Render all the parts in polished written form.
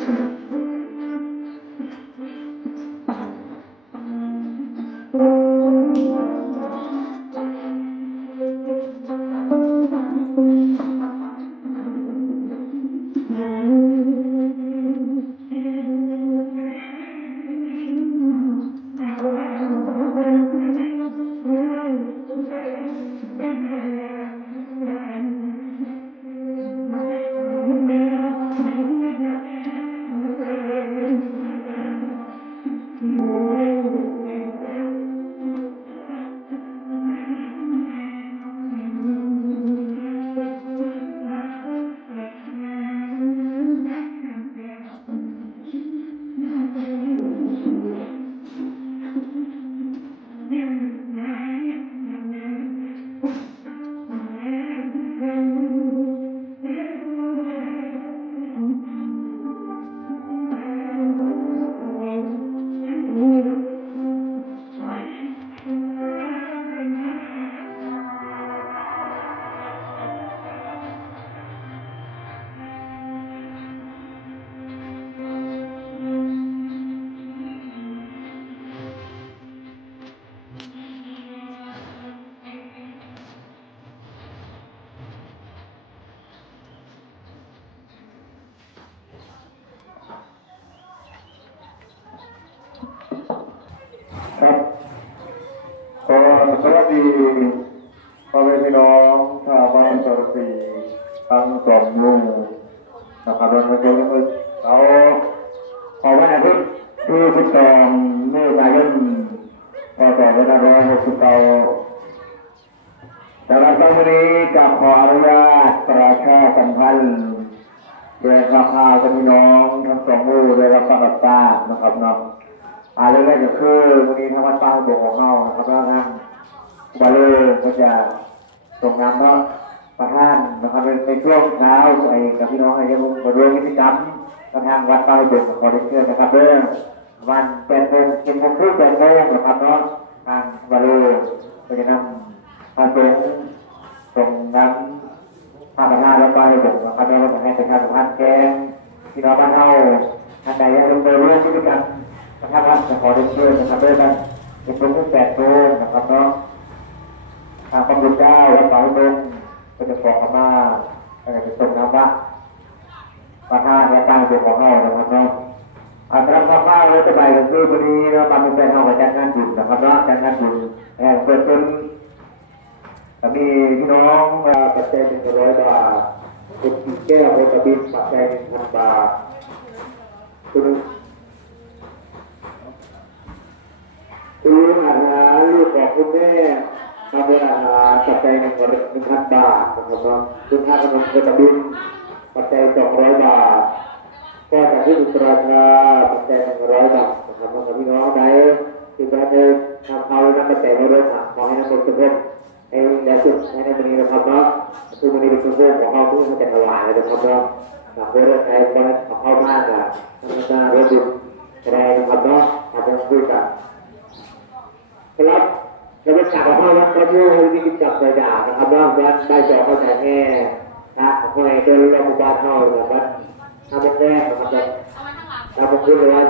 สวัสดีพ่อแม่พี่น้องชาวบ้านสระศรีทั้งสองหมู่นะครับวันนี้เราขอวันอาทิตย์ที่12 เมษายน พ.ศ. 2569สำหรับวันนี้จะขออนุญาตประชาสัมพันธ์แก่พี่น้องทั้งสองหมู่ได้รับทราบนะครับเนาะเรื่องแรกก็คือวันนี้ทางวัดป่าบงของเรานะครับว่าทางบาเลก็จะส่งนำเนาะประธานนะครับในช่วงเช้าไปกับพี่น้องให้มาร่วมกิจกรรมกับทางวัดป่าบงขอได้เชิญนะครับวัน8 โมงถึง8 โมงนะครับเนาะทางบาเลก็จะนำพาส่งนำพาประธานวัดป่าบงนะครับแล้วก็ให้ประชาสัมพันธ์แจ้งพี่น้องบ้านเฮาท่านใดอยากไปร่วมกิจกรรมนะครับขอได้เชิญนะครับด้วยกันเป็นช่วง8 โมงนะครับเนาะทางพระพุทธเจ้าและพระองค์ก็จะบอกมาจะส่งน้ำว่าประธานและการเป็นของเรานะครับเนาะสำหรับข้าวและสบายก็คือวันนี้เราเป็นเป็นเราจัดงานบุญนะครับเนาะจัดงานบุญเปิดต้นมีพี่น้องปัจจัย100 บาทเป็นแก้วเป็นกระบี่ปัจจัย1,000 บาทคืออาหารลูกของคุณแม่ทำเป็นอาหารปัจจัย1,000 บาทนะครับคุณค่าขนมกระบี่ปัจจัย200 บาทก็จะที่อุตราชาปัจจัย100 บาทนะครับพี่น้องได้ที่จะได้ทำเขาและปัจจัยเราขอให้นักเรียนทุกคนให้ได้สุดให้ในวันนี้นะครับเนาะคือวันนี้เป็นช่วงของเขาที่จะถวายนะครับเนาะหลังจากนั้นใครจะเข้ามาจะทำการเรียนรู้แสดงนะครับเนาะทำเป็นคุยกันครับเราจะจับเข้าวัดประยุทธ์ที่จับใส่ดาบนะครับว่าวัดได้จอเข้าใจแง่นะเพราะไอ้เจ้าเรื่องบ้านเท่าแบบว่าทำเป็นแง่นะครับทำเป็นคุยวัด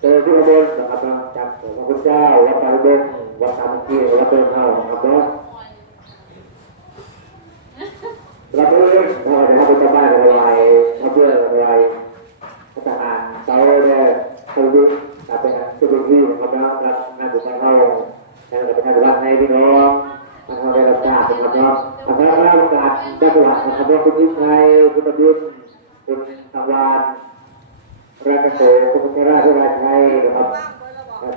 เจอที่ขบวนนะครับจับพระพุทธเจ้าวัดป่าเดินวัดธรรมกีวัดเดินเท่านะครับเนาะเราเพื่อนพอเดี๋ยวเราไปจับบ้านอะไรเราเพื่อนอะไรทหารเจ้าเนี่ยเขาดูเป็นสุดที่นะครับนะงานบุญงานเข้าการกับการรับให้พี่น้องทางเราได้รับทราบนะครับเนาะทางเราได้ประกาศจังหวัดนะครับว่าคุณยิ่งชัยคุณประยุทธ์คุณสังวานราชโกคุณพระราชราชัยนะครับ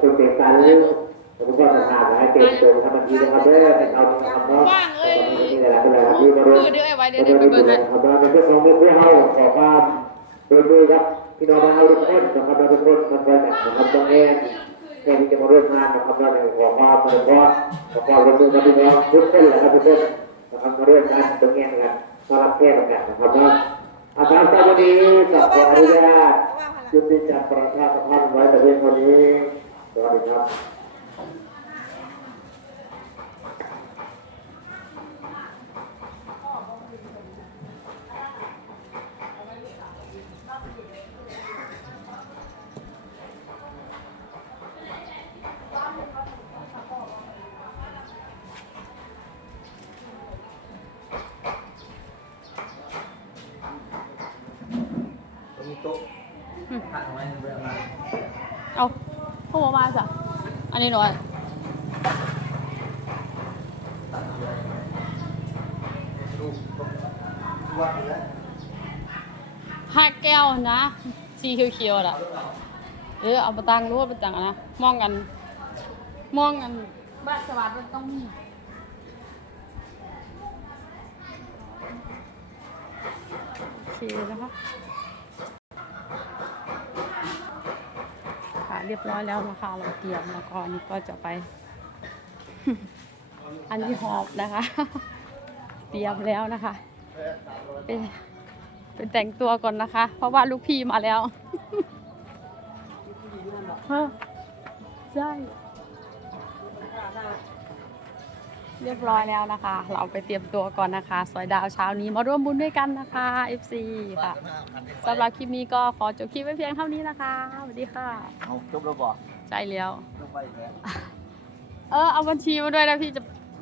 คุณเกียรติสันคุณพ่อสถานให้เต็มตัวทำบัญชีนะครับได้แต่เรานะครับเนาะนี่แหละเป็นอะไรที่มาดูเดี๋ยวไปเบิ่งกันครับเป็นเรื่องของเรื่องเฮาขอความร่วมมือครับพี่น้องมาเอาทุกคนนะครับเราทุกคนมาช่วยกันนะครับต้องแน่แค่ที่จะมาเริ่มงานนะครับเราขอความร่วมมือกับพี่น้องทุกคนแหละครับทุกคนนะครับมาเริ่มงานต้องแน่กันต้อนรับแขกกันนะครับว่าอาจารย์วันนี้กับขออนุญาตยุติการประชาสัมพันธ์ไว้แต่เพียงเท่านี้สวัสดีครับ มีโต๊ะผักไว้เวลามา เอาพวกมาสิอันนี้หน่อย ตัดเลยดูวัดแล้ว ห้าแก้วนะสีเขียวๆล่ะเอาไปตังรู้ว่าไปตังนะมองกันบ้านสวัสดิ์มันต้องมีโอเคนะคะค่ะเรียบร้อยแล้วนะคะเราเตรียมแล้วก็อันนี้ก็จะไป อันนี้หอบนะคะ เตรียมแล้วนะคะเป็นแต่งตัวก่อนนะคะ เพราะว่าลูกพี่มาแล้ว ใช่เรียบร้อยแล้วนะคะ เราไปเตรียมตัวก่อนนะคะสวยดาวเช้านี้มาร่วมบุญด้วยกันนะคะ FC ค่ะสำหรับคลิปนี้ก็ขอจบคลิปไว้เพียงเท่านี้นะคะสวัสดีค่ะ เอาจบแล้วบ่ ใจแล้ว ลงไปอีกแล้ว เอาบัญชีมาด้วยนะพี่จะ